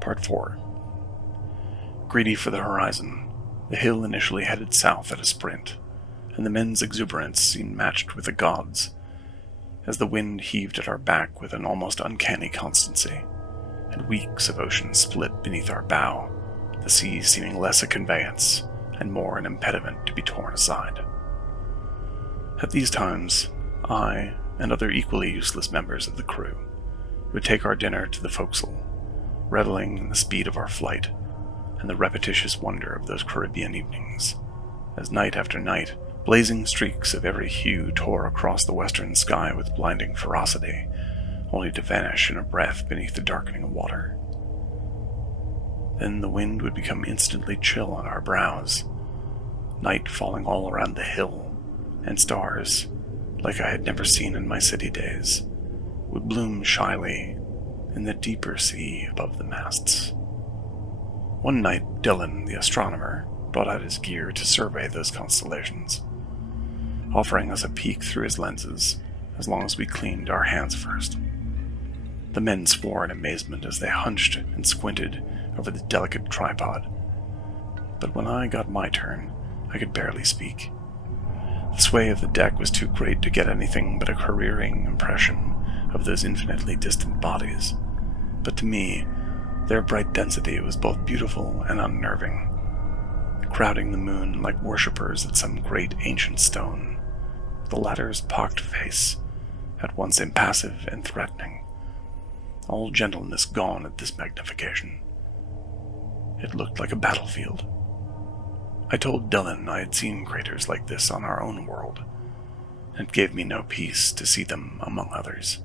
Part 4. Greedy for the horizon, the hill initially headed south at a sprint, and the men's exuberance seemed matched with the gods, as the wind heaved at our back with an almost uncanny constancy, and weeks of ocean split beneath our bow, the sea seeming less a conveyance and more an impediment to be torn aside. At these times, I, and other equally useless members of the crew, would take our dinner to the forecastle, reveling in the speed of our flight and the repetitious wonder of those Caribbean evenings, as night after night, blazing streaks of every hue tore across the western sky with blinding ferocity, only to vanish in a breath beneath the darkening water. Then the wind would become instantly chill on our brows, night falling all around the hill, and stars, like I had never seen in my city days, would bloom shyly in the deeper sea above the masts. One night, Dillon, the astronomer, brought out his gear to survey those constellations, offering us a peek through his lenses as long as we cleaned our hands first. The men swore in amazement as they hunched and squinted over the delicate tripod, but when I got my turn, I could barely speak. The sway of the deck was too great to get anything but a careering impression of those infinitely distant bodies, but to me, their bright density was both beautiful and unnerving, crowding the moon like worshippers at some great ancient stone, the latter's pocked face, at once impassive and threatening, all gentleness gone at this magnification. It looked like a battlefield. I told Dillon I had seen craters like this on our own world, and it gave me no peace to see them among others.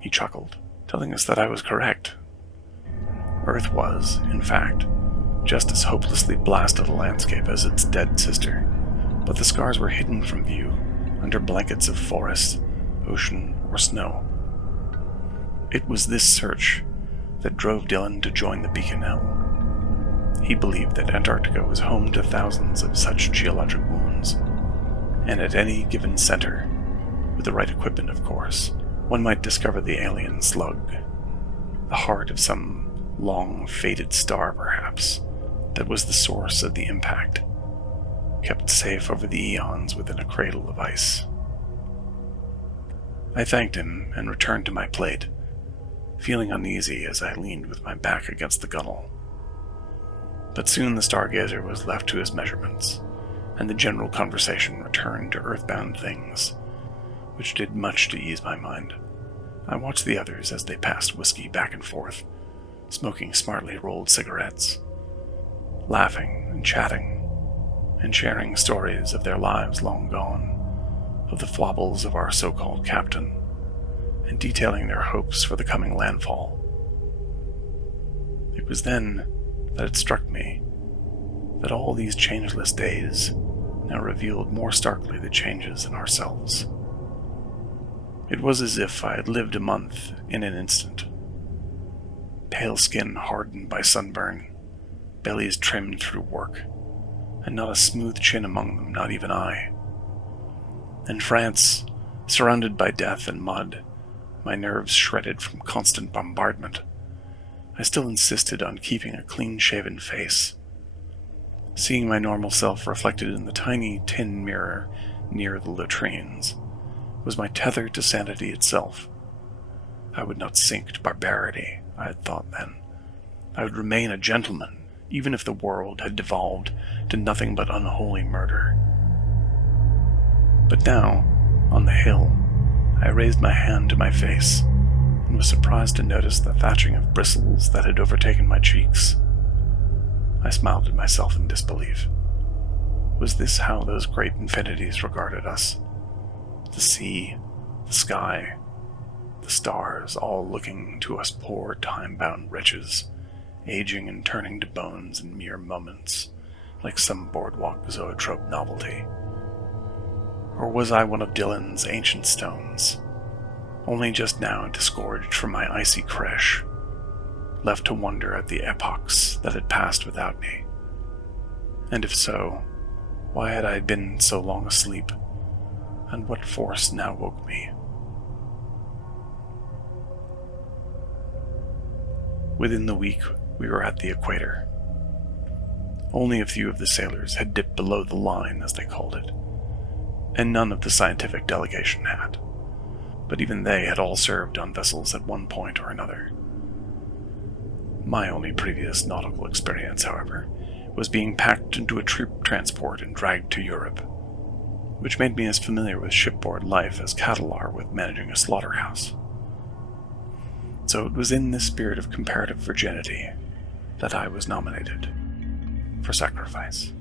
He chuckled, telling us that I was correct. Earth was, in fact, just as hopelessly blasted a landscape as its dead sister, but the scars were hidden from view under blankets of forest, ocean, or snow. It was this search that drove Dillon to join the Beacon Hill. He believed that Antarctica was home to thousands of such geologic wounds, and at any given center, with the right equipment of course, one might discover the alien slug, the heart of some long fated star perhaps, that was the source of the impact, kept safe over the eons within a cradle of ice. I thanked him and returned to my plate, feeling uneasy as I leaned with my back against the gunwale. But soon the stargazer was left to his measurements, and the general conversation returned to earthbound things, which did much to ease my mind. I watched the others as they passed whiskey back and forth, smoking smartly rolled cigarettes, laughing and chatting, and sharing stories of their lives long gone, of the foibles of our so-called captain, and detailing their hopes for the coming landfall. It was then that it struck me that all these changeless days now revealed more starkly the changes in ourselves. It was as if I had lived a month in an instant. Pale skin hardened by sunburn, bellies trimmed through work, and not a smooth chin among them, not even I. In France, surrounded by death and mud, my nerves shredded from constant bombardment, I still insisted on keeping a clean-shaven face. Seeing my normal self reflected in the tiny tin mirror near the latrines was my tether to sanity itself. I would not sink to barbarity, I had thought then. I would remain a gentleman, even if the world had devolved to nothing but unholy murder. But now, on the hill, I raised my hand to my face, and was surprised to notice the thatching of bristles that had overtaken my cheeks. I smiled at myself in disbelief. Was this how those great infinities regarded us? The sea, the sky, the stars, all looking to us poor time-bound wretches, aging and turning to bones in mere moments, like some boardwalk zoetrope novelty. Or was I one of Dillon's ancient stones, only just now disgorged from my icy creche, left to wonder at the epochs that had passed without me? And if so, why had I been so long asleep, and what force now woke me? Within the week, we were at the equator. Only a few of the sailors had dipped below the line, as they called it, and none of the scientific delegation had. But even they had all served on vessels at one point or another. My only previous nautical experience, however, was being packed into a troop transport and dragged to Europe, which made me as familiar with shipboard life as cattle are with managing a slaughterhouse. So it was in this spirit of comparative virginity that I was nominated for sacrifice.